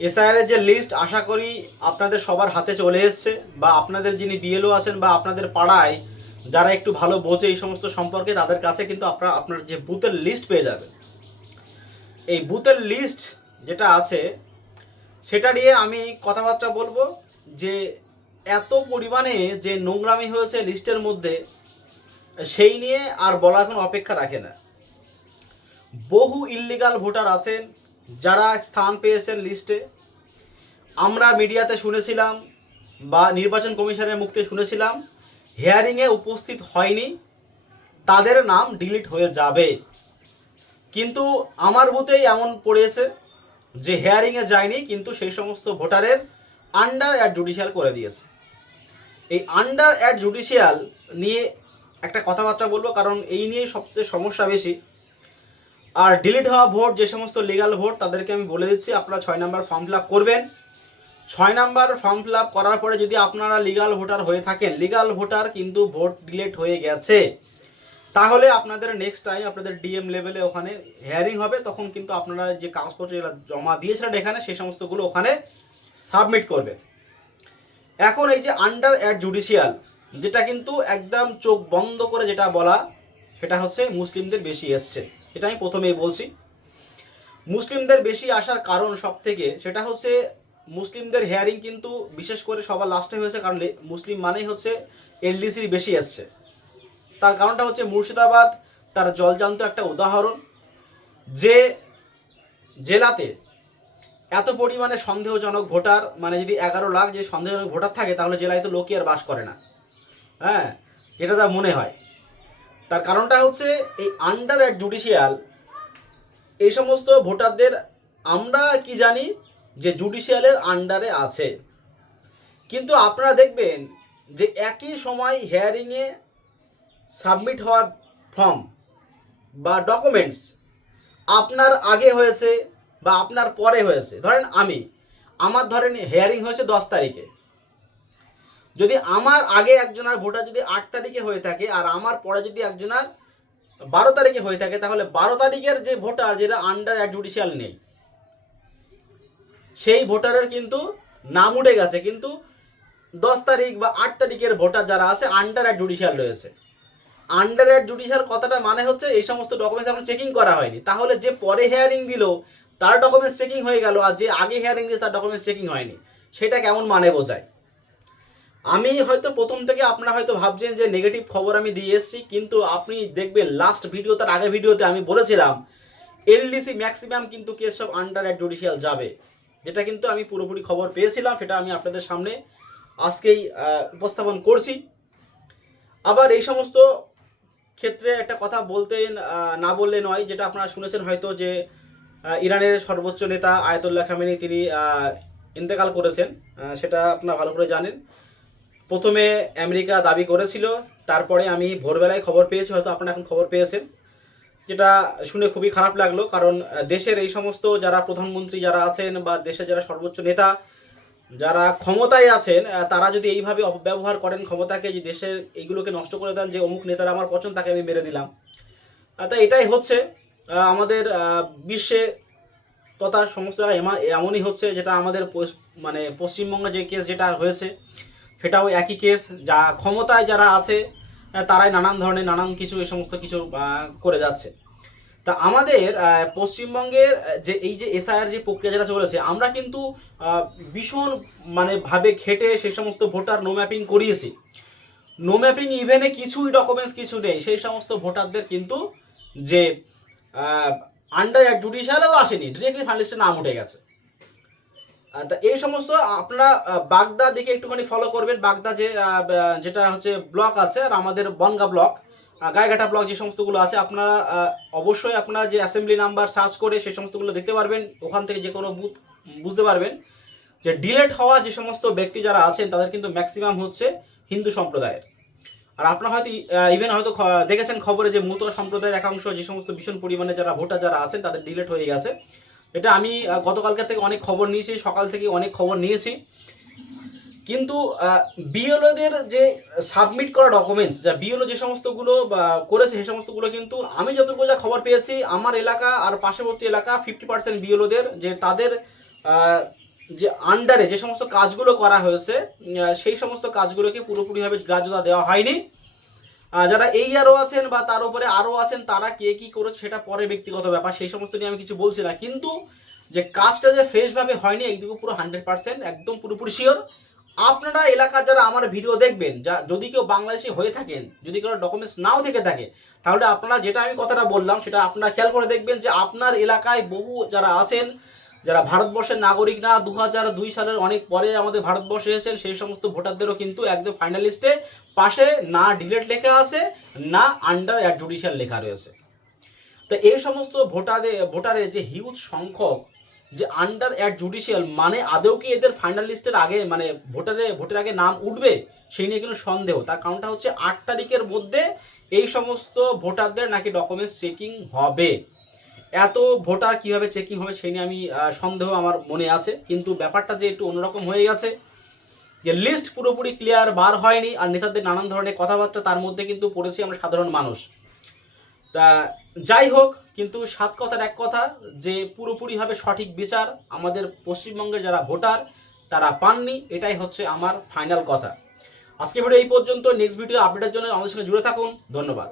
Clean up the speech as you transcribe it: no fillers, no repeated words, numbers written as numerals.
SIR এর যে list আশা করি আপনাদের সবার হাতে চলে এসছে, বা আপনাদের যিনি বিএলও আছেন বা আপনাদের পাড়ায় যারা একটু ভালো বোঝে এই সমস্ত সম্পর্কে, তাদের কাছে কিন্তু আপনার যে বুথের লিস্ট পেয়ে যাবেন। এই বুথের লিস্ট যেটা আছে সেটা নিয়ে আমি কথাবার্তা বলবো, যে এত পরিমাণে যে নোংরামি হয়েছে লিস্টের মধ্যে, সেই নিয়ে আর বলা এখন অপেক্ষা রাখে না। বহু ইল্লিগাল ভোটার আছেন যারা স্থান পেয়েছেন লিস্টে। আমরা মিডিয়াতে শুনেছিলাম বা নির্বাচন কমিশনের মুখ থেকে শুনেছিলাম হিয়ারিংয়ে উপস্থিত হয়নি, তাদের নাম ডিলিট হয়ে যাবে। কিন্তু আমার বুথেই এমন পড়েছে যে হিয়ারিংয়ে যায়নি, কিন্তু সেই সমস্ত ভোটারের আন্ডার অ্যাড জুডিশিয়াল করে দিয়েছে। এই আন্ডার অ্যাড জুডিশিয়াল নিয়ে একটা কথাবার্তা বলবো, কারণ এই নিয়েই সবচেয়ে সমস্যা বেশি। আর ডিলিট হওয়া ভোট, যে সমস্ত লিগাল ভোট, তাদেরকে আমি বলে দিচ্ছি আপনারা 6 নম্বর ফর্ম ফিল আপ করবেন। 6 নম্বর ফর্ম ফিল আপ করার পরে যদি আপনারা লিগাল ভোটার হয়ে থাকেন, লিগাল ভোটার কিন্তু ভোট ডিলিট হয়ে গেছে, তাহলে আপনাদের নেক্সট টাইম আপনাদের ডিএম লেভেলে ওখানে হিয়ারিং হবে, তখন কিন্তু আপনারা যে কাগজপত্র জমা দিয়েছিলেন এখানে, সেই সমস্তগুলো ওখানে সাবমিট করবেন। এখন এই যে আন্ডার অ্যাড জুডিশিয়াল, যেটা কিন্তু একদম চোখ বন্ধ করে যেটা বলা, সেটা হচ্ছে মুসলিমদের বেশি এসছে। এটা আমি প্রথমেই বলছি, মুসলিমদের বেশি আসার কারণ সব থেকে সেটা হচ্ছে মুসলিমদের হিয়ারিং কিন্তু বিশেষ করে সবার লাস্টে হয়েছে, কারণ মুসলিম মানেই হচ্ছে এলডিসির বেশি এসছে। তার কারণটা হচ্ছে মুর্শিদাবাদ তার জলজান্ত একটা উদাহরণ, যে জেলাতে এত পরিমাণে সন্দেহজনক ভোটার, মানে যদি 11 লাখ যে সন্দেহজনক ভোটার থাকে, তাহলে জেলায় তো লোকই আর বাস করে না। হ্যাঁ, যেটা যা মনে হয়। তার কারণটা হচ্ছে এই আন্ডার অ্যাড জুডিশিয়াল, এই সমস্ত ভোটারদের আমরা কি জানি যে জুডিশিয়ালের আন্ডারে আছে, কিন্তু আপনারা দেখবেন যে একই সময় হিয়ারিংয়ে সাবমিট হওয়া ফর্ম বা ডকুমেন্টস আপনার আগে হয়েছে বা আপনার পরে হয়েছে। ধরেন ধরেন হিয়ারিং হয়েছে 10 তারিখে, যদি আমার আগে একজনের ভোটার যদি 8 তারিখে হয়ে থাকে আর আমার পরে যদি একজনের 12 তারিখে হয়ে থাকে, তাহলে 12 তারিখের যে ভোটার, যেটা আন্ডার অ্যাড জুডিশিয়াল নেই, সেই ভোটারের কিন্তু নাম উঠে গেছে, কিন্তু 10 তারিখ বা 8 তারিখের ভোটার যারা আছে আন্ডার অ্যাড জুডিশিয়াল রয়েছে। আন্ডার অ্যাড জুডিশিয়াল কথাটা মানে হচ্ছে এই সমস্ত ডকুমেন্টস এখন চেকিং করা হয়নি, তাহলে যে পরে হিয়ারিং দিল তার ডকুমেন্টস চেকিং হয়ে গেল, আর যে আগে হিয়ারিং দিয়েছে তার ডকুমেন্টস চেকিং হয়নি, সেটা কেমন মানে বোঝায়? আমি হয়তো প্রথম থেকে আপনারা হয়তো ভাবছেন যে নেগেটিভ খবর আমি দিয়ে এসেছি, কিন্তু আপনি দেখবেন লাস্ট ভিডিও, তার আগের ভিডিওতে আমি বলেছিলাম এলডিসি ম্যাক্সিমাম কিন্তু কেস সব আন্ডার অ্যাড জুডিশিয়াল যাবে, যেটা কিন্তু আমি পুরোপুরি খবর পেয়েছিলাম, সেটা আমি আপনাদের সামনে আজকেই উপস্থাপন করছি। আবার এই সমস্ত ক্ষেত্রে একটা কথা বলতে না বললে নয়, যেটা আপনারা শুনেছেন হয়তো, যে ইরানের সর্বোচ্চ নেতা আয়াতুল্লাহ খামেনি তিনি ইন্তেকাল করেছেন। সেটা আপনারা ভালো করে জানেন। প্রথমে আমেরিকা দাবি করেছিল, তারপরে আমি ভোরবেলায় খবর পেয়েছি, হয়তো আপনারা এখন খবর পেয়েছেন, যেটা শুনে খুবই খারাপ লাগলো। কারণ দেশের এই সমস্ত যারা প্রধানমন্ত্রী যারা আছেন বা দেশের যারা সর্বোচ্চ নেতা যারা ক্ষমতায় আছেন, তারা যদি এইভাবে অপব্যবহার করেন ক্ষমতাকে, যে দেশের এইগুলোকে নষ্ট করে দেন, যে অমুক নেতারা আমার পছন্দ তাকে আমি মেরে দিলাম, তাই এটাই হচ্ছে আমাদের বিশ্বে তথা সমস্ত এমনই হচ্ছে, যেটা আমাদের মানে পশ্চিমবঙ্গে যে কেস যেটা হয়েছে সেটাও একই কেস, যা ক্ষমতায় যারা আছে তারাই নানান ধরনের নানান কিছু এই সমস্ত কিছু করে যাচ্ছে। তা আমাদের পশ্চিমবঙ্গের যে এই যে এসআইআর যে প্রক্রিয়া যেটা চলেছে, আমরা কিন্তু ভীষণ মানে ভাবে খেটে সেই সমস্ত ভোটার নো ম্যাপিং করিয়েছি। নো ম্যাপিং ইভেনে কিছুই ডকুমেন্টস কিছু নেই, সেই সমস্ত ভোটারদের কিন্তু যে আন্ডার জুডিশিয়ালেও আসেনি, ডিরেক্টলি ফাইনাল লিস্টে নাম উঠে গেছে। তা এই সমস্ত আপনারা বাগদা দিকে একটুখানি ফলো করবেন। বাগদা যে যেটা হচ্ছে ব্লক আছে, আর আমাদের বনগা ব্লক, গায়েঘাটা ব্লক, যে সমস্তগুলো আছে, আপনারা অবশ্যই আপনারা যে অ্যাসেম্বলি নাম্বার সার্চ করে সেই সমস্তগুলো দেখতে পারবেন, ওখান থেকে যে কোনো বুথ বুঝতে পারবেন যে ডিলেট হওয়া যে সমস্ত ব্যক্তি যারা আছেন তাদের কিন্তু ম্যাক্সিমাম হচ্ছে হিন্দু সম্প্রদায়ের। আর আপনারা হয়তো ইভেন হয়তো দেখেছেন খবরে যে মুতো সম্প্রদায়ের একাংশ যে সমস্ত ভীষণ পরিমাণে যারা ভোটার যারা আছেন তাদের ডিলেট হয়ে গেছে। এটা আমি গতকালকে থেকে অনেক খবর নিয়েছি, সকাল থেকে অনেক খবর নিয়েছি, কিন্তু বিএলওদের যে সাবমিট করা ডকুমেন্টস, যা বিএলও যে সমস্তগুলো করেছে সেই সমস্তগুলো কিন্তু আমি যতটুকু যা খবর পেয়েছি, আমার এলাকা আর পার্শ্ববর্তী এলাকা 50% বিএলওদের যে তাদের যে আন্ডারে যে সমস্ত কাজগুলো করা হয়েছে সেই সমস্ত কাজগুলোকে পুরোপুরিভাবে গ্রাহ্যতা দেওয়া হয়নি। যারা এই আরও আছেন বা তার উপরে আরও আছেন তারা কে কী করেছে সেটা পরে ব্যক্তিগত ব্যাপার, সেই সমস্ত নিয়ে আমি কিছু বলছি না, কিন্তু যে কাজটা যে ফ্রেশভাবে হয়নি এইটুকু পুরো 100% একদম পুরোপুরি শিওর। আপনারা এলাকার যারা আমার ভিডিও দেখবেন, যা যদি কেউ বাংলাদেশি হয়ে থাকেন, যদি কোনো ডকুমেন্টস নাও থেকে থাকে, তাহলে আপনারা যেটা আমি কথাটা বললাম সেটা আপনারা খেয়াল করে দেখবেন যে আপনার এলাকায় বহু যারা আছেন যারা ভারতবর্ষের নাগরিক না, 2002 সালের অনেক পরে আমাদের ভারতবর্ষে এসেছেন, সেই সমস্ত ভোটারদেরও কিন্তু একদম ফাইনালিস্টে পাশে না ডিলেট লেখা আছে না আন্ডার জুডিশিয়াল লেখা রয়েছে। তো এই সমস্ত ভোটারের যে হিউজ সংখ্যক যে আন্ডার জুডিশিয়াল, মানে আদৌ কি এদের ফাইনাল লিস্টের আগে মানে ভোটের আগে নাম উঠবে সেই নিয়ে কিন্তু সন্দেহ। তার কারণটা হচ্ছে 8 তারিখের মধ্যে এই সমস্ত ভোটারদের নাকি ডকুমেন্টস চেকিং হবে। এত ভোটার কিভাবে চেকিং হবে সেই নিয়ে আমি সন্দেহ আমার মনে আছে, কিন্তু ব্যাপারটা যে একটু অন্যরকম হয়ে গেছে, যে লিস্ট পুরোপুরি ক্লিয়ার বার হয়নি আর নেতাদের নানান ধরনের কথাবার্তা, তার মধ্যে কিন্তু পড়েছি আমরা সাধারণ মানুষ। তা যাই হোক, কিন্তু সাত কথার এক কথা যে পুরোপুরিভাবে সঠিক বিচার আমাদের পশ্চিমবঙ্গের যারা ভোটার তারা পাননি, এটাই হচ্ছে আমার ফাইনাল কথা। আজকে ভিডিও এই পর্যন্ত। নেক্সট ভিডিও আপডেটের জন্য আমাদের সঙ্গে জুড়ে থাকুন। ধন্যবাদ।